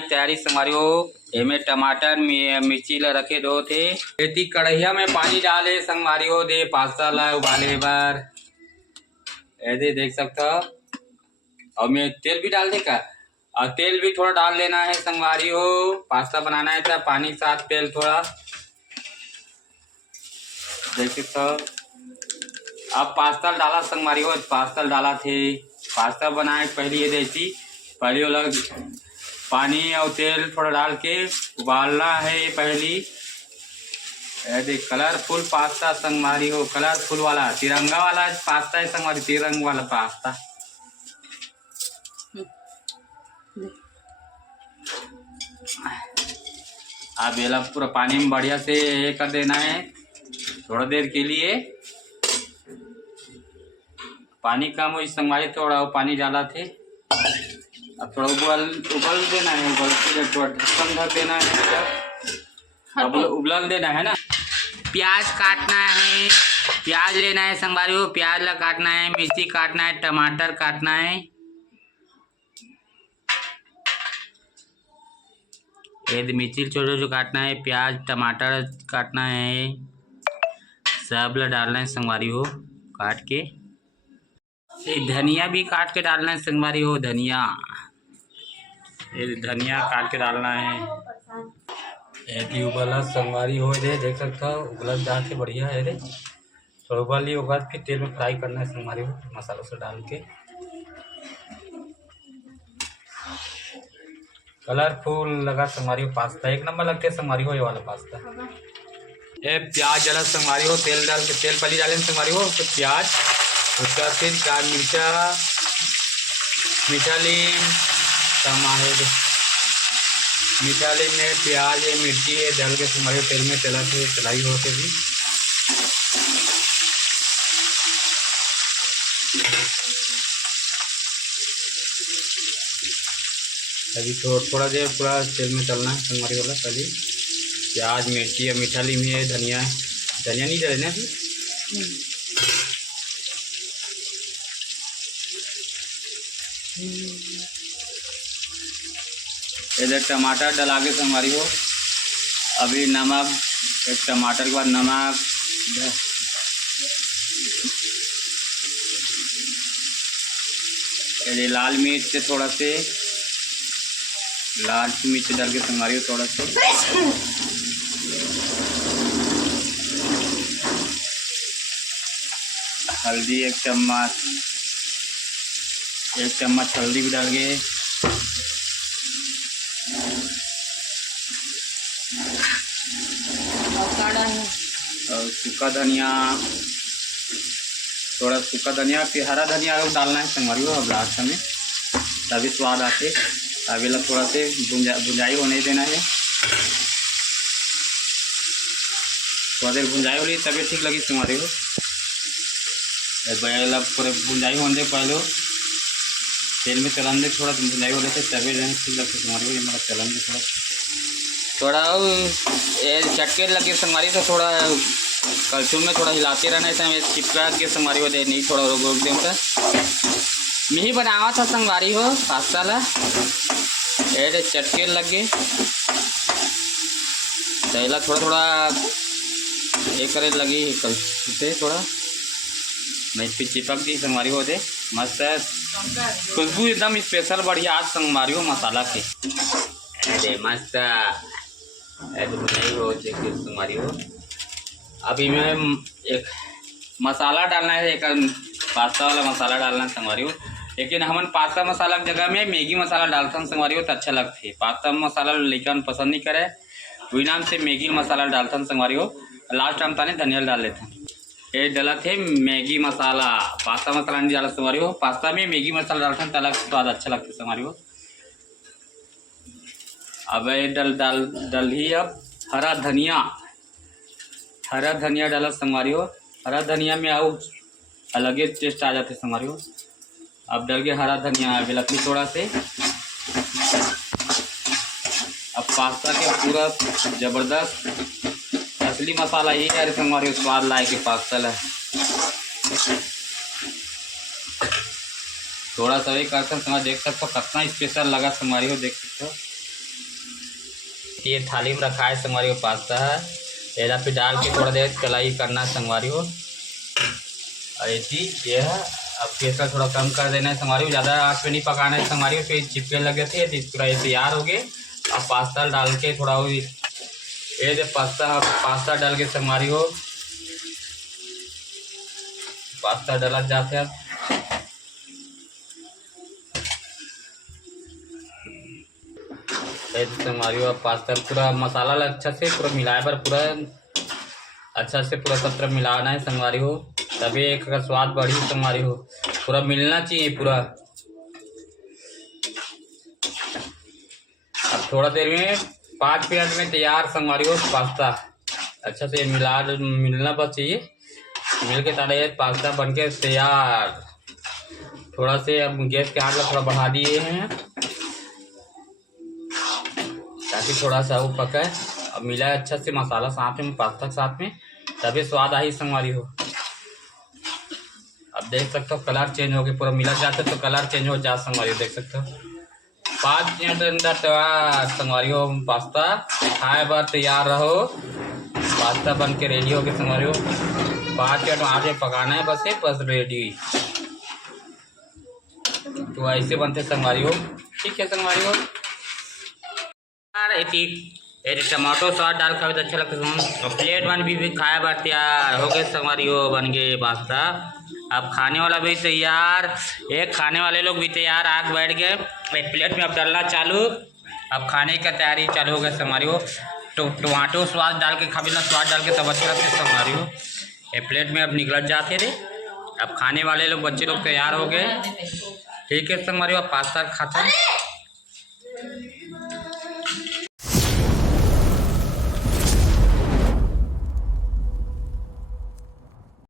बनाई तैयारी संगवारी हो। एमे टमाटर मिर्ची ला रखे दो थे। खेती कढ़ैया में पानी डाले संगवारी हो दे पास्ता ला उबाले बार ऐसे देख सकते हो। और मैं तेल भी डाल दे का और तेल भी थोड़ा डाल लेना है संगवारी हो। पास्ता बनाना है तो पानी के साथ तेल थोड़ा देख सकते हो। अब पास्ता डाला संगवारी हो। पास्ता डाला थे पास्ता बनाए पहले ये देसी पहले अलग पानी और तेल थोड़ा डाल के उबालना है। पहली देख कलरफुल पास्ता संगवारी हो। कलरफुल वाला तिरंगा वाला पास्ता है संगवारी। तिरंगा वाला पास्ता अब ये पूरा पानी में बढ़िया से ये कर देना है थोड़ा देर के लिए। पानी कम हो संगवारी थोड़ा पानी डाला थे। अब थोड़ा उबल देना है। उबल के थोड़ा ढक्कन ढक देना है। अब उबल देना है ना। प्याज काटना है। प्याज लेना है संगवारी हो। प्याज ला काटना है। मिर्ची काटना है। टमाटर काटना है। ये मिर्ची छोटे छोटे काटना है। प्याज टमाटर काटना है। सब ला डालना है संगवारी हो काट के। धनिया भी काट के डालना है संगवारी हो। धनिया काट के डालना है। ये उबला संगवारी हो रे देख सकता हो। उबल डाल के बढ़िया है रे। थोड़ा उबल ली होगा फिर तेल में फ्राई करना है संगवारी हो मसालों से डाल के। कलरफुल लगा संगवारी हो पास्ता। एक नंबर लगते है संगवारी हो ये वाला पास्ता। ये प्याज जला संगवारी हो। तेल डाल के तेल पहले डालें संगवारी हो। तो प्याज उसका फिर चार मीठा लीम टमाटर मीठा लीम में प्याज है मिर्ची है डाल के संगवारी तेल में चलाई हो के भी अभी तो थोड़ा देर पूरा तेल में तलना है संगवारी वाला। पहले प्याज मिर्ची और मीठा लीम है। धनिया नहीं डालना है। इधर टमाटर डला के संगवारी हो। अभी नमक एक टमाटर के बाद नमक ये लाल मिर्च थोड़ा से लाल मिर्च डाल के संगवारी हो थोड़ा से। हल्दी एक चम्मच हल्दी भी डाल के। और सूखा धनिया थोड़ा सूखा धनिया फिर हरा धनिया डालना है संगवारी हो। अब लास्ट में तभी स्वाद आते। अभी लग थोड़ा से भुंजाई होने देना है। थोड़ा देर भुंजाई हो रही तभी ठीक लगी संगवारी हो। पूरे भुंजाई होने दे पहले तेल में चलाने दे थोड़ा भुंजाई हो रहे थे तभी ठीक लगते संगवारी हो। ये मतलब चलाने दे थोड़ा ये चटके लगे संगवारी तो थोड़ा कलछुल में थोड़ा हिलाते रहना है। चिपका के संगवारी हो दे नहीं थोड़ा रोक दे मिही बनावा था संगवारी हो पास्ता ला। ये चटके लगे तैला थोड़ा एक करे लगी कलछुल थोड़ा मैं फिर चिपक दी संगवारी हो दे। मस्त खुशबू एकदम स्पेशल बढ़िया आज संगवारी हो मसाला के। अरे मस्त हो संगवारी हो। अभी मैं एक मसाला डालना है। एक पास्ता वाला मसाला डालना है संगवारी हो। लेकिन हमन पास्ता मसाला की जगह में मैगी मसाला डालता हूँ संगवारी हो तो अच्छा लगता है। पास्ता मसाला लेकिन पसंद नहीं करे वही नाम से मैगी मसाला डालता हूँ संगवारी हो। लास्ट टाइम ताने धनिया डाल लेता हूँ। ये डाला थे मैगी मसाला। पास्ता मसाला नहीं डाला संगवारी हो। पास्ता में मैगी मसाला डालता हूँ अलग स्वाद अच्छा लगता है संगवारी हो। अब ये डल ही अब हरा धनिया डाला संगवारी हो। हरा धनिया में आओ अलग ही टेस्ट आ जाते संगवारी हो। अब डल के हरा धनिया अभी लकड़ी थोड़ा से। अब पास्ता के पूरा जबरदस्त असली मसाला ये है संगवारी स्वाद लाए के पास्ता ला थोड़ा सा एक करते देख सकते हो कितना स्पेशल लगा संगवारी हो। देख सकते हो ये थाली में रखा है संगवारी को पास्ता है, एला पे डाल के थोड़ा देर कलाई करना है संगवारी को। और ये है, अब गैस का थोड़ा कम कर देना है संगवारी को, ज़्यादा आँच पे नहीं पकाना है संगवारी को, फिर चिपके लगे थे। पूरा ये तैयार हो गए। अब पास्ता डाल के थोड़ा वो ये पास्ता डाल के संगवारी को पास्ता डाला जाते हैं। संगवारी को पास्ता पूरा मसाला अच्छा से पूरा मिलाए पर पूरा अच्छा से पूरा सब तरफ मिलाना है संगवारी हो, तभी एक का स्वाद बढ़ी संगवारी हो, पूरा मिलना चाहिए पूरा। अब थोड़ा देर में 5 मिनट में तैयार संगवारी हो पास्ता। अच्छा से मिलना बस चाहिए, मिल के ताड़ा पास्ता बनके तैयार। थोड़ा से अब गैस के आंच थोड़ा बढ़ा दिए हैं ताकि थोड़ा सा वो पके। अब मिला अच्छा से मसाला साथ में पास्ता के साथ में, तभी स्वाद आई संगवारी हो। अब देख सकते हो कलर चेंज हो गया, पूरा मिला जाता तो कलर चेंज हो जा संगवारी हो, देख सकते हो 5 मिनट के अंदर तैयार संगवारी हो पास्ता। खाए बार तैयार रहो, पास्ता बन के रेडी हो गया संगवारी हो। 5 मिनट आँच में पकाना है बस रेडी। तो ऐसे बनते संगवारी हो, ठीक है संगवारी हो। ये टमाटो सॉस डाल खाए तो अच्छा लगता है। प्लेट वन भी खाए बार तैयार हो गए संगवारी हो, बन गए पास्ता। अब खाने वाला भी तैयार, एक खाने वाले लोग भी तैयार आग बैठ गए। एक प्लेट में अब डालना चालू, अब खाने का तैयारी चालू हो गया संगवारी हो। टमाटो स्वाद डाल के खाबिला स्वाद डाल के तब अच्छा लगता है संगवारी हो। एक प्लेट में अब निकल जाते थे। अब खाने वाले लोग बच्चे लोग तैयार हो गए, ठीक है संगवारी हो। पास्ता खाता है।